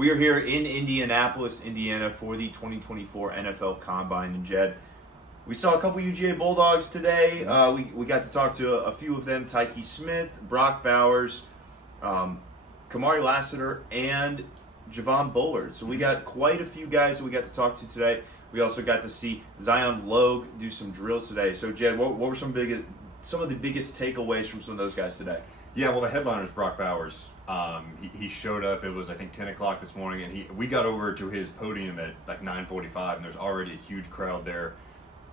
We are here in Indianapolis, Indiana for the 2024 NFL Combine. And Jed, we saw a couple UGA Bulldogs today. We got to talk to a few of them, Taquan Smith, Brock Bowers, Kamar Ler, and Javon Borer. So we got quite a few guys that we got to talk to today. We also got to see Zion Logue do some drills today. So Jed, what were some of the biggest takeaways from some of those guys today? Yeah, well, the headliner is Brock Bowers. He showed up. It was, I think, 10 o'clock this morning, and we got over to his podium at like 9:45, and there's already a huge crowd there,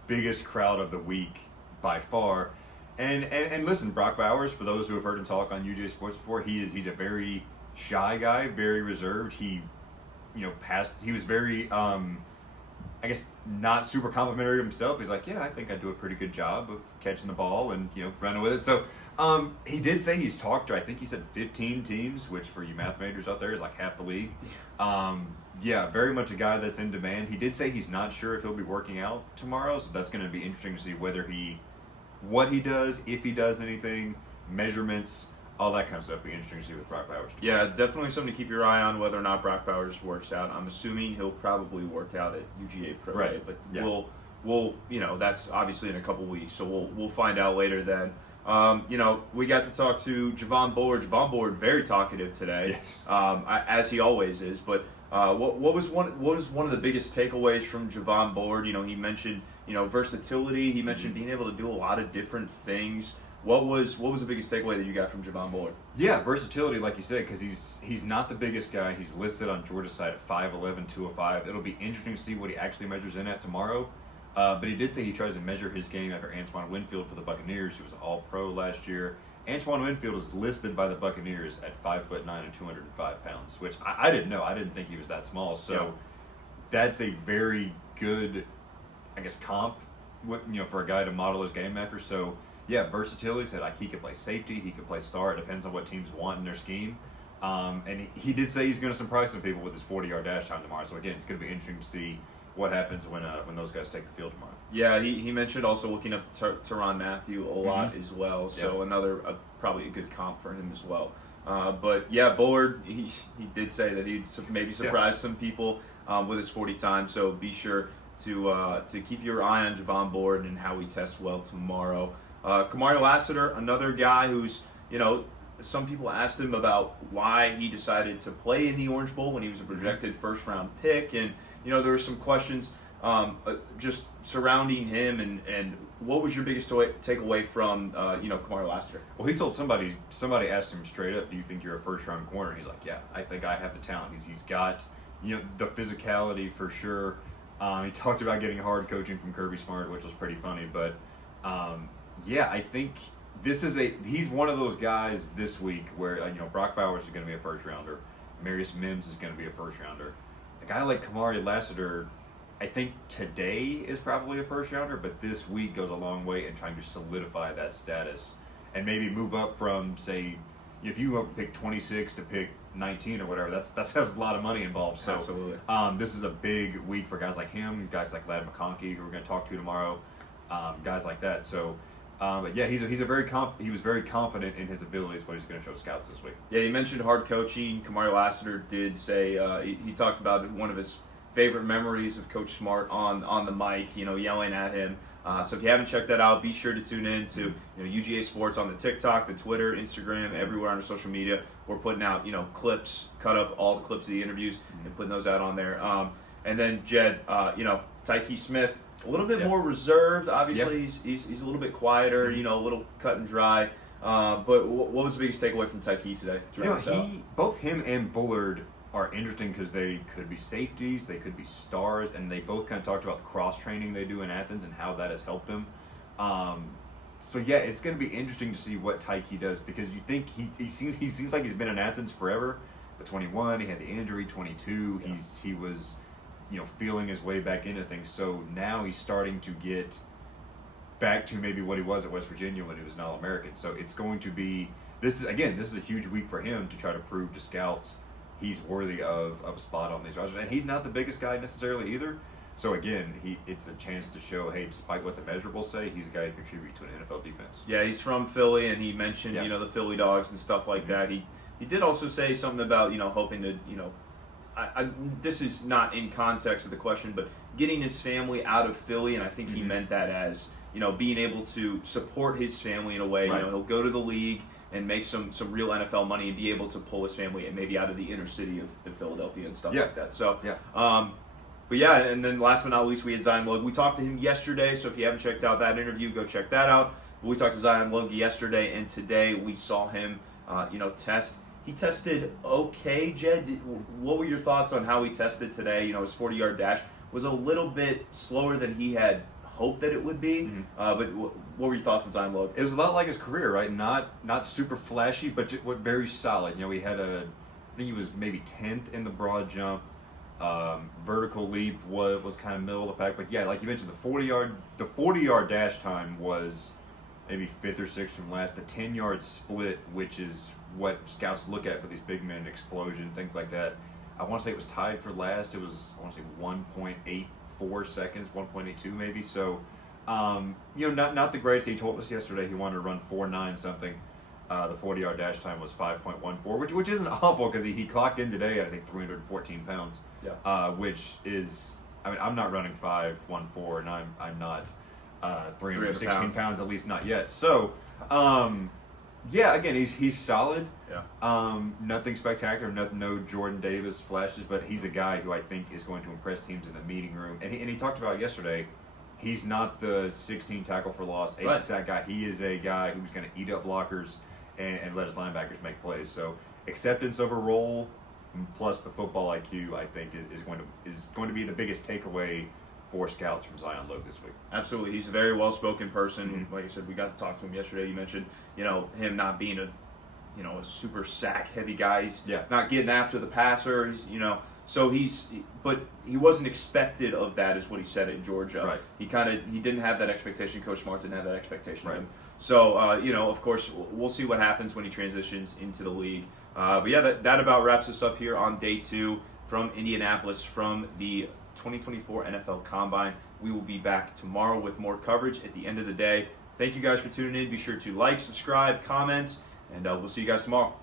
biggest crowd of the week by far. And listen, Brock Bowers, for those who have heard him talk on UGASports before, he's a very shy guy, very reserved. He was very I guess not super complimentary of himself. He's like, yeah, I think I do a pretty good job of catching the ball and running with it. So he did say he's talked to, I think he said 15 teams, which for you math majors out there is like half the league. Yeah, very much a guy that's in demand. He did say he's not sure if he'll be working out tomorrow, so that's going to be interesting to see what he does, if he does anything, measurements, all that kind of stuff. Be interesting to see with Brock Bowers. Yeah, definitely something to keep your eye on, whether or not Brock Bowers works out. I'm assuming he'll probably work out at UGA Pro Day, right. But yeah. we'll that's obviously in a couple weeks, so we'll find out later then. We got to talk to Javon Borer. Javon Borer, very talkative today, yes. As he always is. But what was one of the biggest takeaways from Javon Borer? He mentioned versatility. He mentioned being able to do a lot of different things. What was the biggest takeaway that you got from Javon Borer? Yeah, versatility, like you said, because he's not the biggest guy. He's listed on Georgia's side at 5'11", 205. It'll be interesting to see what he actually measures in at tomorrow. But he did say he tries to measure his game after Antoine Winfield for the Buccaneers, who was All-Pro last year. Antoine Winfield is listed by the Buccaneers at 5'9" and 205 pounds, which I didn't know. I didn't think he was that small. So That's a very good, I guess, comp, for a guy to model his game after. So. Yeah, versatility. Said he could play safety, he could play star. It depends on what teams want in their scheme. And he did say he's going to surprise some people with his 40-yard dash time tomorrow. So again, it's going to be interesting to see what happens when those guys take the field tomorrow. Yeah, he mentioned also looking up to Tyrann Mathieu a lot as well. So another probably a good comp for him as well. But yeah, Borer, he did say that he'd maybe surprise some people with his 40 time. So be sure to keep your eye on Javon Borer and how he tests well tomorrow. Kamar Ler, another guy who's, some people asked him about why he decided to play in the Orange Bowl when he was a projected first-round pick. And, there were some questions just surrounding him. And what was your biggest takeaway from, Kamar Ler? Well, he told somebody asked him straight up, do you think you're a first-round corner? He's like, yeah, I think I have the talent. He's got, the physicality for sure. He talked about getting hard coaching from Kirby Smart, which was pretty funny. But, yeah, I think he's one of those guys this week where, Brock Bowers is going to be a first-rounder. Marius Mims is going to be a first-rounder. A guy like Kamar Ler, I think today is probably a first-rounder, but this week goes a long way in trying to solidify that status and maybe move up from, say, if you pick 26 to pick 19 or whatever, that's a lot of money involved. So, absolutely. This is a big week for guys like him, guys like Ladd McConkey, who we're going to talk to tomorrow, guys like that. So, but yeah, he was very confident in his abilities. What he's going to show scouts this week. Yeah, you mentioned hard coaching. Kamar Ler did say he talked about one of his favorite memories of Coach Smart on the mic, yelling at him. So if you haven't checked that out, be sure to tune in to UGASports on the TikTok, the Twitter, Instagram, everywhere on our social media. We're putting out clips, cut up all the clips of the interviews and putting those out on there. And then Jed, Taquan Smith. A little bit more reserved. Obviously, he's a little bit quieter, a little cut and dry. But what was the biggest takeaway from Taquan today? Both him and Bullard are interesting because they could be safeties, they could be stars, and they both kind of talked about the cross-training they do in Athens and how that has helped them. So yeah, it's going to be interesting to see what Taquan does because you think he seems like he's been in Athens forever. But 21, he had the injury. 22, he was feeling his way back into things. So now he's starting to get back to maybe what he was at West Virginia when he was an All-American. So it's going to be this is a huge week for him to try to prove to scouts he's worthy of a spot on these rosters. And he's not the biggest guy necessarily either. So again, it's a chance to show, hey, despite what the measurables say, he's a guy who can contribute to an NFL defense. Yeah, he's from Philly, and he mentioned the Philly Dogs and stuff like that. He did also say something about hoping to this is not in context of the question, but getting his family out of Philly, and I think he meant that as, being able to support his family in a way. Right. He'll go to the league and make some real NFL money and be able to pull his family maybe out of the inner city of Philadelphia and stuff like that. So, but yeah, and then last but not least, we had Zion Logue. We talked to him yesterday, so if you haven't checked out that interview, go check that out. But we talked to Zion Logue yesterday, and today we saw him, test. He tested okay, Jed. What were your thoughts on how he tested today? His 40-yard dash was a little bit slower than he had hoped that it would be. But what were your thoughts on Zion Logue? It was a lot like his career, right? Not super flashy, but very solid. He had I think he was maybe 10th in the broad jump. Vertical leap was kind of middle of the pack, but yeah, like you mentioned, the 40-yard dash time was maybe 5th or 6th from last. The 10-yard split, which is what scouts look at for these big men, explosion, things like that. I want to say it was tied for last. It was, I want to say 1.84 seconds, 1.82 maybe. So, not the greatest. He told us yesterday he wanted to run 4.9 something. The 40-yard dash time was 5.14, which isn't awful because he clocked in today at I think 314 pounds. Yeah. Which is, I'm not running 5.14, and I'm not 316 pounds, at least not yet. So, again, he's solid. Yeah. Nothing spectacular, no Jordan Davis flashes, but he's a guy who I think is going to impress teams in the meeting room. And he talked about yesterday, he's not the 16 tackle for loss, 8 sack guy. He is a guy who's going to eat up blockers and let his linebackers make plays. So acceptance of a role plus the football IQ, I think, is going to be the biggest takeaway for scouts from Zion Logue this week. Absolutely. He's a very well-spoken person. Like I said, we got to talk to him yesterday. You mentioned, him not being a super sack-heavy guy. He's not getting after the passer. So but he wasn't expected of that, is what he said in Georgia. Right. He didn't have that expectation. Coach Smart didn't have that expectation of him. So, of course, we'll see what happens when he transitions into the league. But yeah, that about wraps us up here on day 2 from Indianapolis from the 2024 NFL Combine. We will be back tomorrow with more coverage at the end of the day. Thank you guys for tuning in. Be sure to like, subscribe, comment, and we'll see you guys tomorrow.